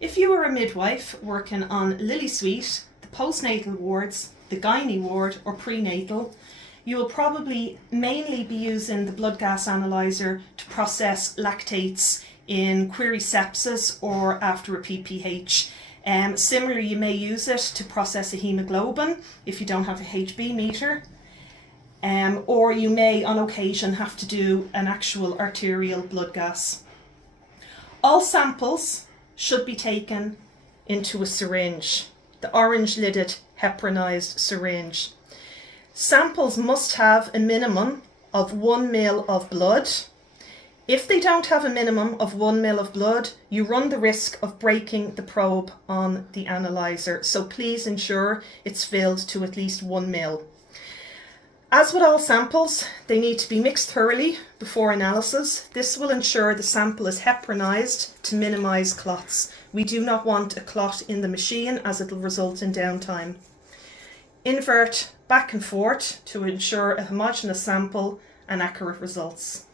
If you were a midwife working on Lillie Suite, the postnatal wards, the Gynae ward or prenatal, you will probably mainly be using the blood gas analyzer to process lactates in query sepsis or after a PPH. Similarly, you may use it to process a hemoglobin if you don't have a HB meter, or you may on occasion have to do an actual arterial blood gas. All samples should be taken into a syringe, the orange lidded heparinized syringe. Samples must have a minimum of 1 ml of blood. If they don't have a minimum of 1 ml of blood, you run the risk of breaking the probe on the analyzer. So please ensure it's filled to at least 1 ml. As with all samples, they need to be mixed thoroughly before analysis. This will ensure the sample is heparinized to minimize clots. We do not want a clot in the machine as it will result in downtime. Invert back and forth to ensure a homogeneous sample and accurate results.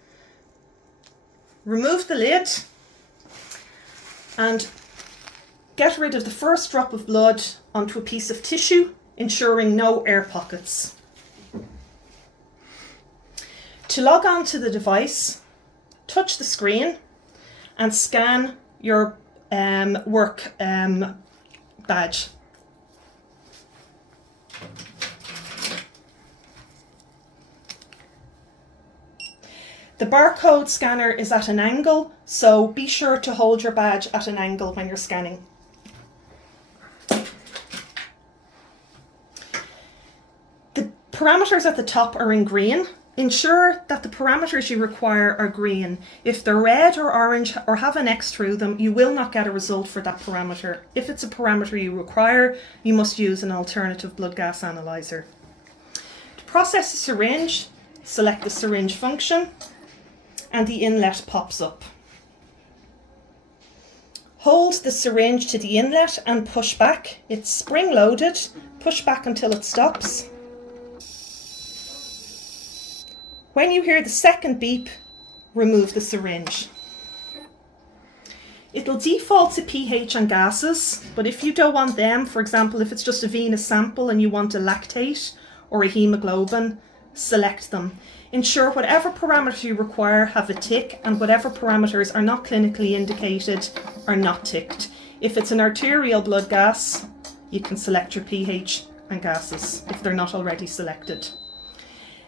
Remove the lid and get rid of the first drop of blood onto a piece of tissue, ensuring no air pockets. To log on to the device, touch the screen and scan your work badge. The barcode scanner is at an angle, so be sure to hold your badge at an angle when you're scanning. The parameters at the top are in green. Ensure that the parameters you require are green. If they're red or orange or have an X through them, you will not get a result for that parameter. If it's a parameter you require, you must use an alternative blood gas analyzer. To process a syringe, select the syringe function and the inlet pops up. Hold the syringe to the inlet and push back. It's spring loaded. Push back until it stops. When you hear the second beep, remove the syringe. It'll default to pH and gases, but if you don't want them, for example, if it's just a venous sample and you want a lactate or a hemoglobin, select them. Ensure whatever parameters you require have a tick and whatever parameters are not clinically indicated are not ticked. If it's an arterial blood gas, you can select your pH and gases if they're not already selected.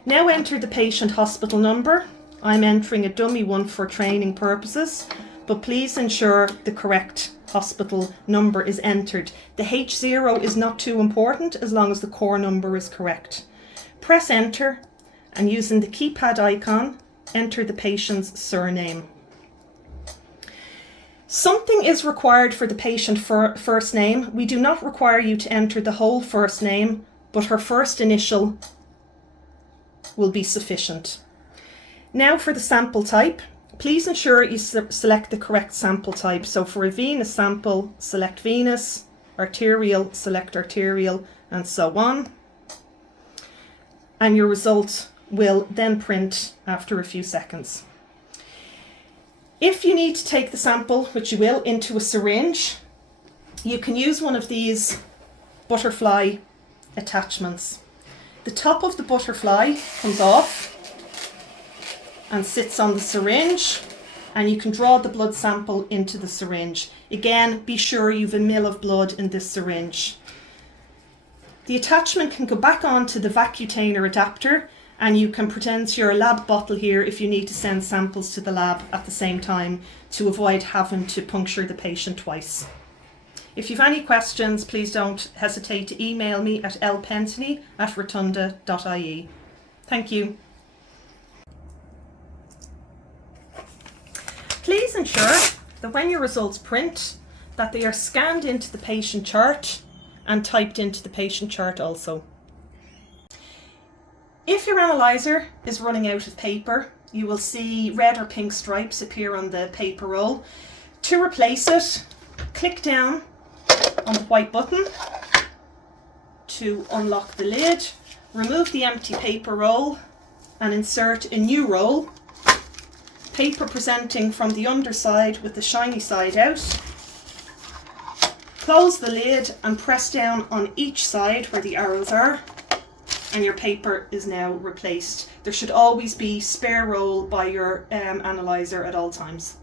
Now enter the patient hospital number. I'm entering a dummy one for training purposes, but please ensure the correct hospital number is entered. The H0 is not too important as long as the core number is correct. Press enter and using the keypad icon, enter the patient's surname. Something is required for the patient first name. We do not require you to enter the whole first name, but her first initial will be sufficient. Now for the sample type, please ensure you select the correct sample type. So for a venous sample, select venous, arterial, select arterial, and so on. And your result will then print after a few seconds. If you need to take the sample, which you will, into a syringe, you can use one of these butterfly attachments. The top of the butterfly comes off and sits on the syringe, and you can draw the blood sample into the syringe. Again, be sure you've a ml of blood in this syringe. The attachment can go back onto the vacutainer adapter, and you can pretend you're a lab bottle here if you need to send samples to the lab at the same time to avoid having to puncture the patient twice. If you've any questions, please don't hesitate to email me at lpentony@rotunda.ie. Thank you. Please ensure that when your results print, that they are scanned into the patient chart and typed into the patient chart also. If your analyzer is running out of paper, you will see red or pink stripes appear on the paper roll. To replace it, click down on the white button to unlock the lid, remove the empty paper roll and insert a new roll, paper presenting from the underside with the shiny side out. Close the lid and press down on each side where the arrows are, and your paper is now replaced. There should always be spare roll by your analyzer at all times.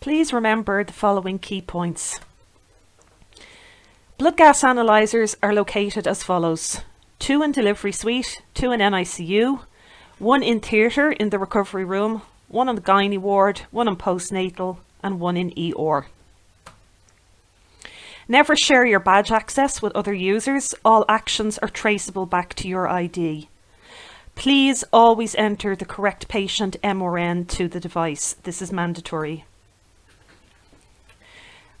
Please remember the following key points. Blood gas analyzers are located as follows: 2 in delivery suite, 2 in NICU, 1 in theatre in the recovery room, 1 on the gynae ward, 1 on postnatal, and 1 in ER. Never share your badge access with other users. All actions are traceable back to your ID. Please always enter the correct patient MRN to the device. This is mandatory.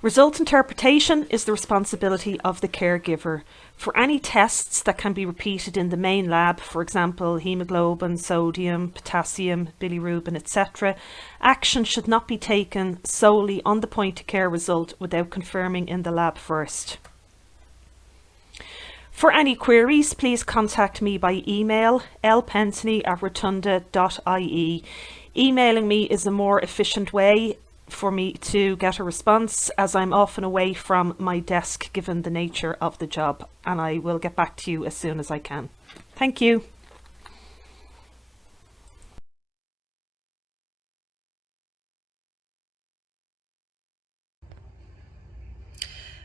Result interpretation is the responsibility of the caregiver. For any tests that can be repeated in the main lab, for example, hemoglobin, sodium, potassium, bilirubin, etc., action should not be taken solely on the point of care result without confirming in the lab first. For any queries, please contact me by email, lpensney@rotunda.ie. Emailing me is a more efficient way for me to get a response, as I'm often away from my desk given the nature of the job, and I will get back to you as soon as I can. Thank you.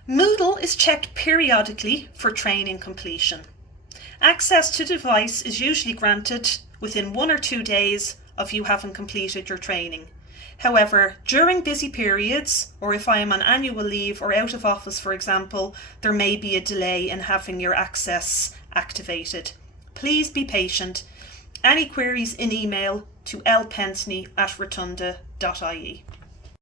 Moodle is checked periodically for training completion. Access to device is usually granted within 1 or 2 days of you having completed your training. However, during busy periods, or if I am on annual leave or out of office, for example, there may be a delay in having your access activated. Please be patient. Any queries in email to lpensney@rotunda.ie.